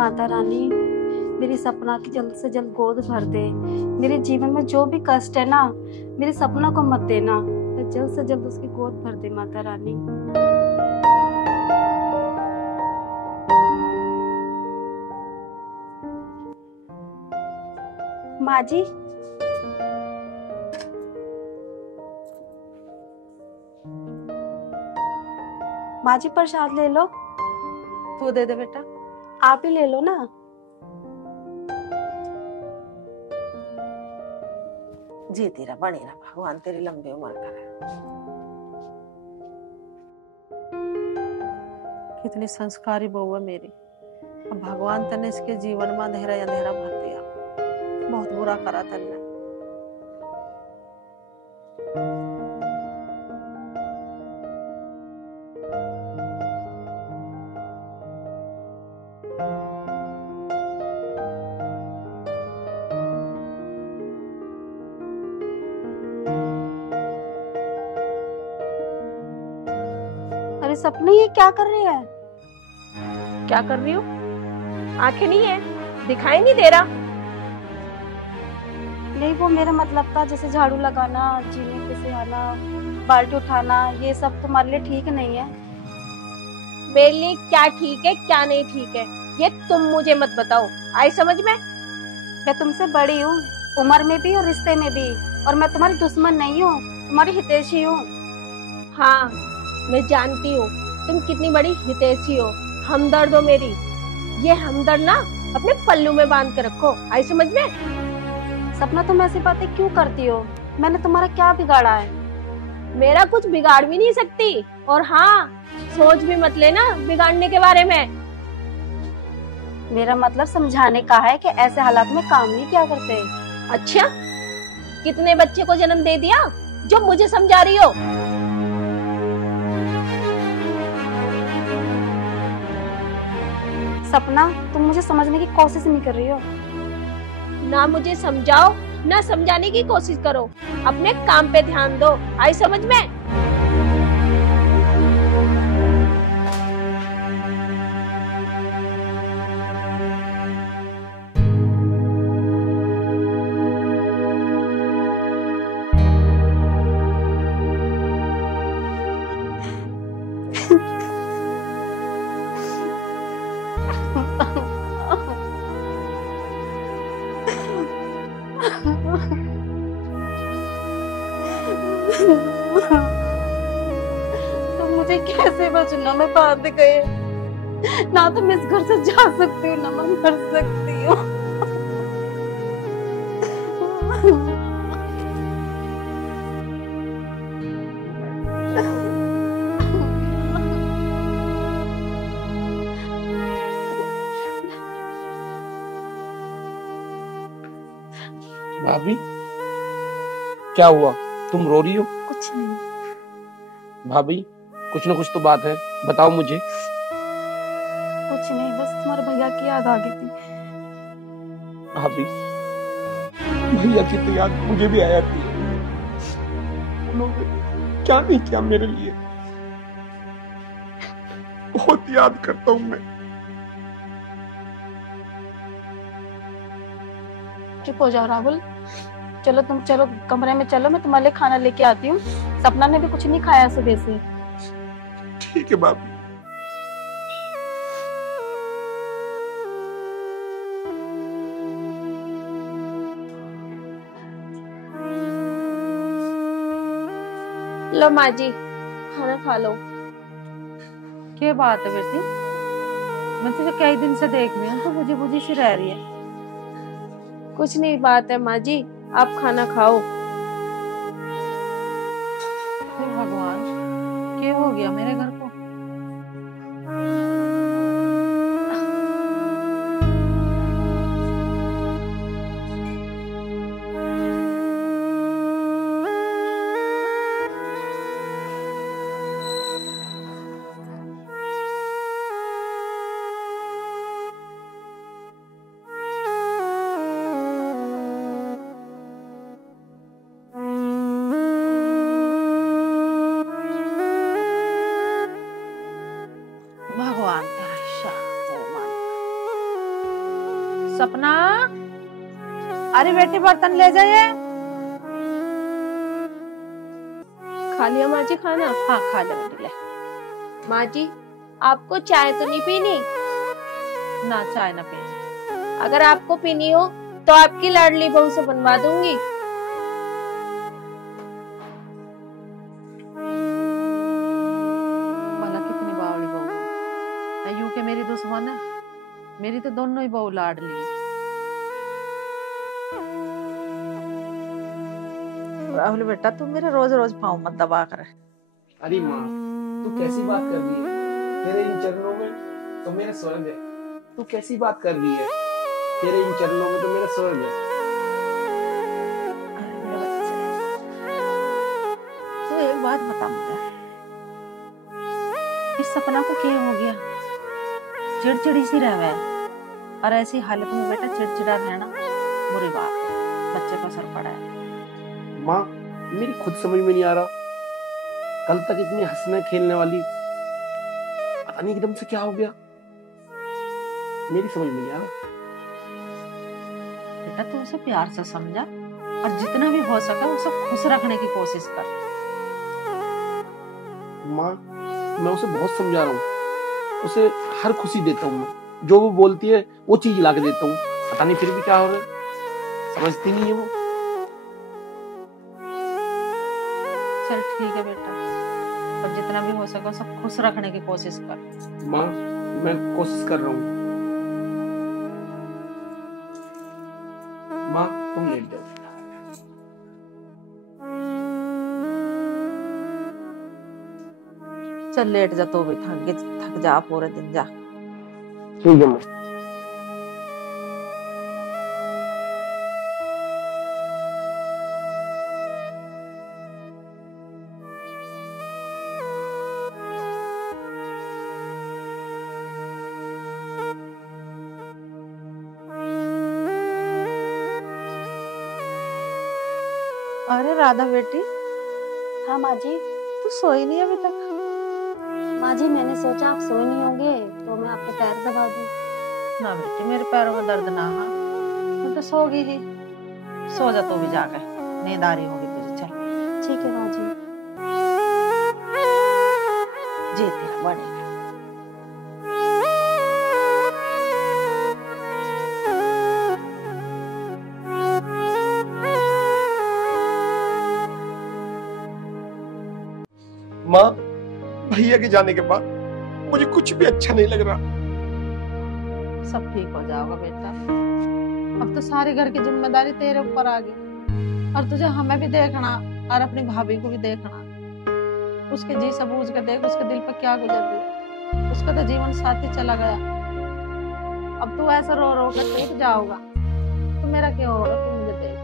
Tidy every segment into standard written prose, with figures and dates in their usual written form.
माता रानी, मेरी सपना की जल्द से जल्द गोद भर दे। मेरे जीवन में जो भी कष्ट है ना, मेरे सपना को मत देना। जल्द से जल्द उसकी गोद भर दे माता रानी। माँ जी, माँ जी प्रसाद ले लो। तू दे दे बेटा। आप ही ले लो ना। जीती रहा, बनी रहा, भगवान तेरी लंबी उम्र करे। कितनी संस्कारी बहू है मेरी। अब भगवान तने इसके जीवन में अंधेरा अंधेरा भर दिया। बहुत बुरा करा तने। अरे सपने, ये क्या कर रही है? क्या कर रही हो? आंखें नहीं है, दिखाई नहीं दे रहा? नहीं, वो मेरा मतलब था जैसे झाड़ू लगाना, जीने पे से आना, बाल्टी उठाना, ये सब तुम्हारे लिए ठीक नहीं है। मेरे लिए क्या ठीक है क्या नहीं ठीक है ये तुम मुझे मत बताओ। आई समझ में? मैं तुमसे बड़ी हूँ, उम्र में भी और रिश्ते में भी, और मैं तुम्हारी दुश्मन नहीं हूँ, तुम्हारी हितैषी हूँ। हाँ, मैं जानती हूँ तुम कितनी बड़ी हितैषी हो, हमदर्द हो मेरी। ये हमदर्द ना अपने पल्लू में बांध के रखो। आई समझ में? सपना, तुम ऐसी बातें क्यों करती हो? मैंने तुम्हारा क्या बिगाड़ा है? मेरा कुछ बिगाड़ भी नहीं सकती, और हाँ, सोच भी मत लेना बिगाड़ने के बारे में। मेरा मतलब समझाने का है कि ऐसे हालात में काम नहीं किया करते। अच्छा, कितने बच्चे को जन्म दे दिया जो मुझे समझा रही हो? सपना, तुम मुझे समझने की कोशिश नहीं कर रही हो। ना मुझे समझाओ ना समझाने की कोशिश करो, अपने काम पे ध्यान दो। आई समझ में? तुम मुझे कैसे बचना? मैं बात गए ना, तो मैं इस घर से जा सकती हूँ ना मैं मर सकती हूँ। भाभी, क्या हुआ? तुम रो रही हो? कुछ नहीं भाभी, कुछ ना कुछ तो बात है, बताओ मुझे। कुछ नहीं, बस तुम्हारे भैया की याद आ गई थी। भाभी, भैया की तो याद मुझे भी आया थी। उन्होंने क्या नहीं किया मेरे लिए। बहुत याद करता हूँ मैं। चुप हो जाओ राहुल। चलो तुम चलो कमरे में चलो, मैं तुम्हारे लिए खाना लेके आती हूँ। सपना ने भी कुछ नहीं खाया सुबह से। ठीक है भाभी। लो माँ जी, खाना खा लो। क्या बात है बेटी? मैं तुझे कई दिन से देख रही हूँ, तो बुझी बुझी सी रह रही है। कुछ नहीं बात है माँ जी, आप खाना खाओ। हे भगवान, क्या हो गया मेरे घर को? भगवान तेरा शांत हो मालिक। सपना, अरे बेटी बर्तन ले जाइए। खा लिया माँ जी खाना? हाँ खा ले बेटी, ले। माँ जी आपको चाय तो नहीं पीनी? ना चाय ना पीनी। अगर आपको पीनी हो तो आपकी लाडली बहू से बनवा दूंगी। भला कितनी बावली बहू, यूं के मेरी दुश्मन है, मेरी तो दोनों ही बहू लाडली है। राहुल बेटा तू मेरे रोज रोज पाँव मत दबा कर। अरे माँ, तू कैसी बात कर रही है? तेरे इन चरणों में तो मेरा स्वर्ग है। तू कैसी बात कर रही है? तेरे इन चरणों में तो मेरा स्वर्ग है। तू एक बात बता मुझे, इस सपना को क्या हो गया? चिड़चिड़ी सी रह है, और ऐसी हालत में बेटा चिड़चिड़ा रहना बुरी बात है, बच्चे पर असर पड़ा है। माँ, मेरी खुद समझ में नहीं आ रहा। कल तक इतनी हंसने खेलने वाली, पता नहीं एकदम से क्या हो गया। मेरी समझ में नहीं आ रहा। बेटा तू उसे प्यार से समझा, और जितना भी हो सके उसे खुश रखने की कोशिश कर। माँ, मैं उसे बहुत समझा रहा हूँ, उसे हर खुशी देता हूँ। मैं जो वो बोलती है वो चीज ला के देता हूँ, पता नहीं फिर भी क्या हो रहा है, समझती नहीं है वो। चल ठीक है बेटा, और जितना भी हो सके उसे खुश रखने की कोशिश कर। माँ, मैं कोशिश कर रहा हूँ। माँ, तुम लेट जाओ। चल लेट जा, तो भी थक जा पूरे दिन, जा। ठीक है माँ। अरे राधा बेटी, हाँ माँ जी। तू सोई नहीं अभी तक? माँ जी मैंने सोचा आप सोए नहीं होंगे तो मैं आपके पैर दबा दूं। ना बेटी, मेरे पैरों में दर्द ना। हाँ मैं तो सो गई ही। सो जा तो भी जाकर, नींद आ रही होगी तुझे। चल ठीक है माँ जी। जी तेरा बढ़ेगा। माँ, भैया के जाने के बाद मुझे कुछ भी अच्छा नहीं लग रहा। सब ठीक हो जाएगा बेटा, अब तो सारे घर की जिम्मेदारी तेरे ऊपर आ गई, और तुझे हमें भी देखना और अपनी भाभी को भी देखना। उसके जी सबूझ के देख, उसके दिल पर क्या गुजर गया। उसका तो जीवन साथी चला गया, अब तू ऐसा रो रो कर टेक जाओगा तो मेरा क्या होगा? तू मुझे देख।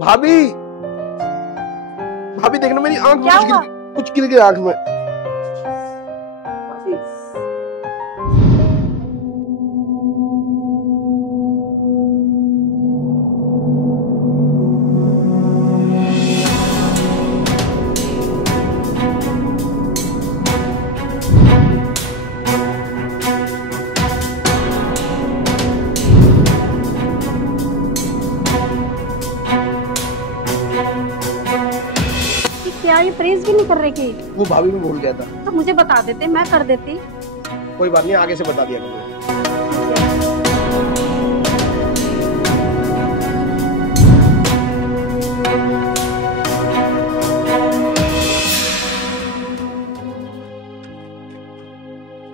भाभी, भाभी देखना मेरी आंख में कुछ गिर गया आंख में। क्या ये प्रेस भी नहीं कर रहे कि? वो भाभी में भूल गया था। तो मुझे बता देते, मैं कर देती। कोई बात नहीं, आगे से बता दिया करूंगा।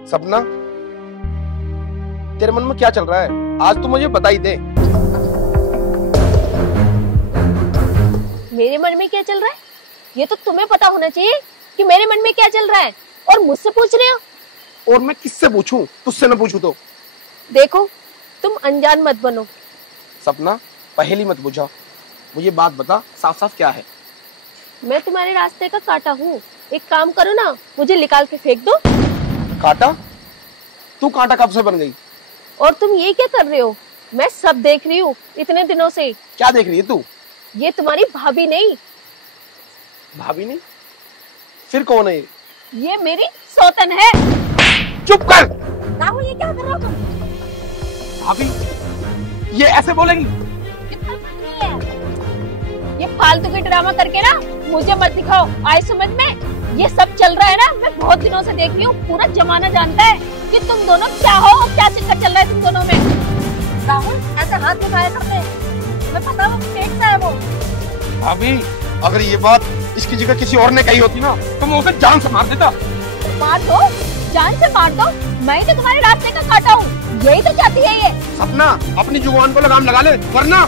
सपना, तेरे मन में क्या चल रहा है? आज तू मुझे बता ही दे। मेरे मन में क्या चल रहा है ये तो तुम्हें पता होना चाहिए कि मेरे मन में क्या चल रहा है, और मुझसे पूछ रहे हो। और मैं किससे पूछूं? तुझसे न पूछूं तो? देखो तुम अनजान मत बनो। सपना, पहेली मत बुझाओ, मुझे बात बता साफ साफ क्या है। मैं तुम्हारे रास्ते का कांटा हूँ, एक काम करो ना, मुझे निकाल के फेंक दो। कांटा? तू कांटा कब से बन गई? और तुम ये क्या कर रहे हो? मैं सब देख रही हूँ इतने दिनों से। क्या देख रही है तू? ये तुम्हारी भाभी नहीं, भाभी नहीं? फिर कौन है ये? ये मेरी सौतन है। चुप कर। राहुल ये क्या कर रहे हो तुम? भाभी ये ऐसे बोलेगी? ये फालतू की ड्रामा करके ना मुझे मत दिखाओ, आए समझ में। ये सब चल रहा है ना, मैं बहुत दिनों से देख रही हूँ, पूरा जमाना जानता है कि तुम दोनों क्या हो और क्या चक्कर चल रहा है तुम दोनों में। राहुल ऐसे हाथ दिखाया करते, तुम्हें पता वो फेक सा है वो। भाभी अगर ये बात इसकी जगह किसी और ने कही होती ना तो मैं उसे जान से मार देता। मार दो, जान से मार दो, मैं तो तुम्हारे रास्ते का काटा हूँ, यही तो चाहती है ये। सपना अपनी जुबान को लगाम लगा ले, वरना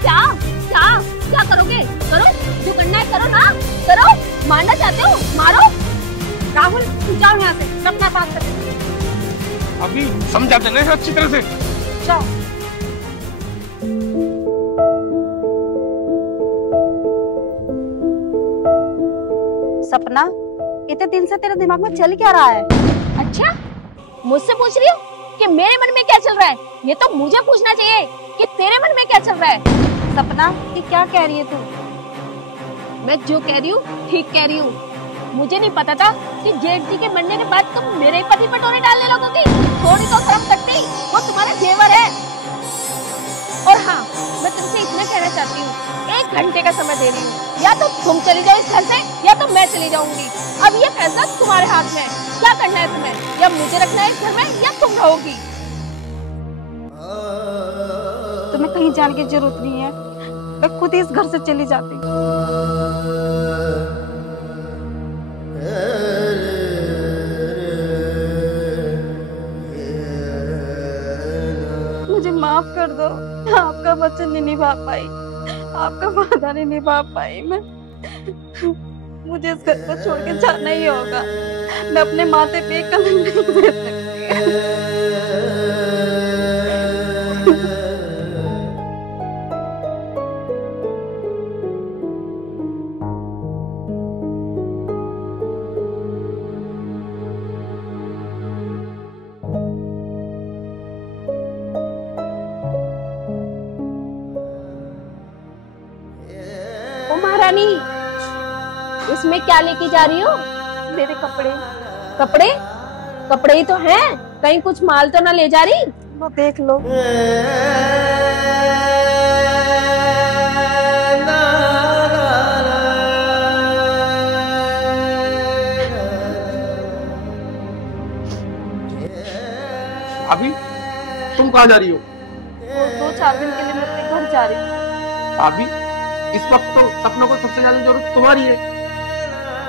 क्या क्या क्या करोगे? करो जो करना है, करो ना, करो। मारना चाहते हो मारो। राहुल तुम जाओ यहाँ से, मैं अपना बात करती। अभी समझा देना है अच्छी तरह से। जाओ। सपना इतने दिन से तेरे दिमाग में चल क्या रहा है? अच्छा मुझसे पूछ रही हो कि मेरे मन में क्या चल रहा है? ये तो मुझे पूछना चाहिए कि तेरे मन में क्या चल रहा है। सपना ये क्या कह रही है तू? मैं जो कह रही हूँ ठीक कह रही हूँ। मुझे नहीं पता था कि जेठ जी के मरने के बाद तुम मेरे पति पर टोने डालने लगोगी। थोड़ी तो शर्म करती, वो तुम्हारे जेवर है। और हाँ मैं तुमसे इतना कहना चाहती हूँ, 1 घंटे का समय दे रही हूँ, या तो तुम चली जाओ इस घर से या तो मैं चली जाऊंगी। अब ये फैसला तुम्हारे हाथ में है, क्या करना है तुम्हें, या मुझे रखना है इस घर में या तुम रहोगी। तुम्हें कहीं जाने की जरूरत नहीं है, मैं खुद ही इस घर से चली जाती। मुझे माफ कर दो, आपका वचन नहीं निभा पाई, आपका वादा नहीं निभा पाई। मैं मुझे इस घर को छोड़ के जाना ही होगा। मैं अपने माथे पे कलंक नहीं दे सकती। महारानी इसमें क्या लेके जा रही हो? मेरे कपड़े। कपड़े? कपड़े ही तो हैं, कहीं कुछ माल तो ना ले जा रही? वो देख लो। अभी तुम कहाँ जा रही हो? वो 2-4 दिन के लिए मैं अपने घर जा रही हूँ। अभी इस वक्त तो सपनों को सबसे ज्यादा जरूरत तुम्हारी है,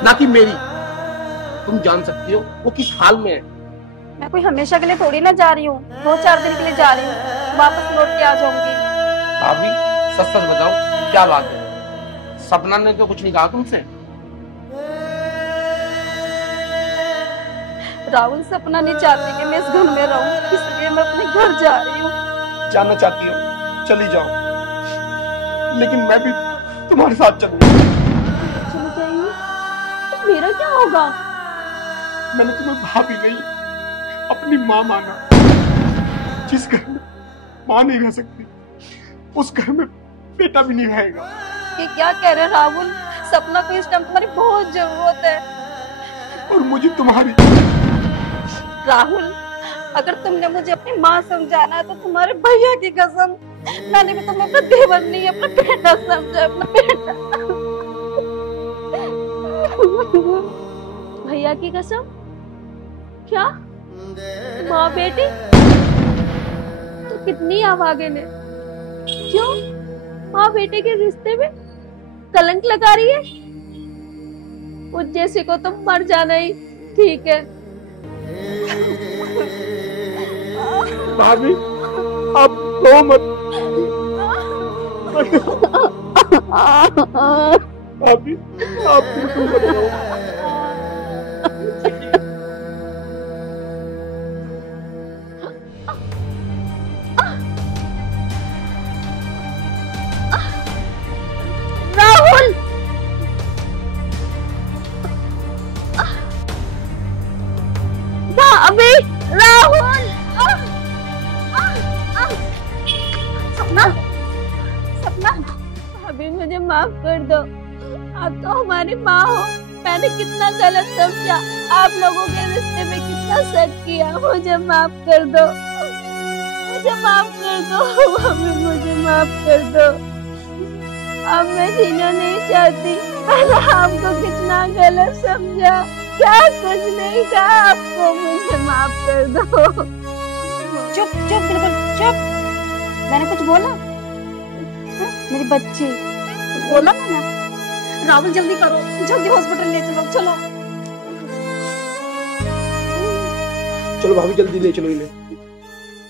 ना कि मेरी। तुम जान सकती हो वो किस हाल में है। मैं कोई हमेशा के लिए थोड़ी ना जा रही हूँ, 2-4 दिन के लिए जा रही हूँ, वापस लौट के आ जाऊंगी। अभी सच सच बताओ क्या बात है? सपना ने तो कुछ नहीं कहा तुमसे? राहुल सपना नहीं चाहती कि मैं इस घर में रहूं, इसलिए मैं अपने घर जा रही हूँ। जाना चाहती हो चली जाओ, लेकिन मैं भी तुम्हारे साथ चलूंगा। चली जाएंगी तो मेरा क्या होगा? मैंने तुम्हें भाभी नहीं अपनी माँ माना। जिस घर में माँ नहीं रह सकती उस घर में बेटा भी नहीं रहेगा। ये क्या कह रहे हैं राहुल? सपना को इस टाइम तुम्हारी बहुत जरूरत है। और मुझे तुम्हारी। राहुल अगर तुमने मुझे अपनी माँ समझाना है तो तुम्हारे भैया की कसम, मैंने भी तुम्हें अपना देवर नहीं अपना बेटा समझा, अपना बेटा। भैया की कसम? क्या माँ बेटी? तो कितनी आवागे ने, क्यों माँ बेटे के रिश्ते में कलंक लगा रही है? उस जैसे को तुम मर जाना ही ठीक है। भाभी आप रो मत। भाभी आप बिल्कुल मत रो। राहुल भाभी, राहुल मुझे माफ कर दो। आप तो हमारी माँ हो। मैंने कितना गलत समझा, आप लोगों के रिश्ते में कितना सच किया। मुझे माफ कर दो, मुझे माफ कर दो मम्मी, मुझे माफ कर दो। अब मैं जीना नहीं चाहती। मैंने आपको कितना गलत समझा, क्या कुछ नहीं कहा आपको। मुझे माफ कर दो। चुप चुप बिल्कुल चुप। मैंने कुछ बोला? हाँ? मेरी बच्ची कुछ बोला मैंने? राहुल जल्दी करो, जल्दी हॉस्पिटल ले चलो। चलो चलो भाभी जल्दी ले चलो इन्हें।